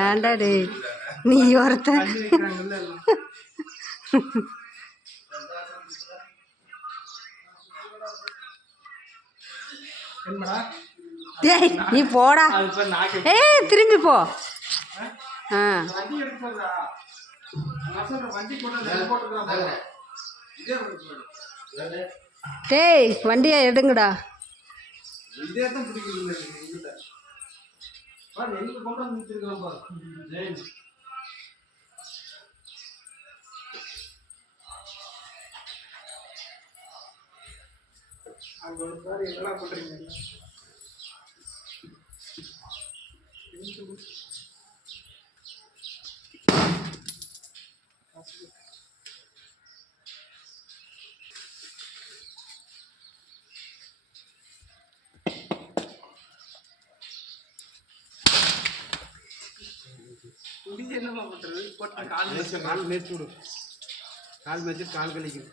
ஏன்டா டேய் நீ ஒருத்த. டேய் நீ போடா. ஏய் திரும்பி போ. ஆ. டேய் வண்டியை எடுங்கடா. இதே தான் பிடிக்கல எங்கிட்ட? பாரு எங்க கொண்டு வந்து நிறுத்திருக்கான் பாரு. ஜெயின் அங்க ஒரு பாரு என்னடா you. குடி என்னமா பண்றது போட்டு கால் கால் மேய்ச்சி விடு கால் மேய்ச்சி கால் கழிக்கும்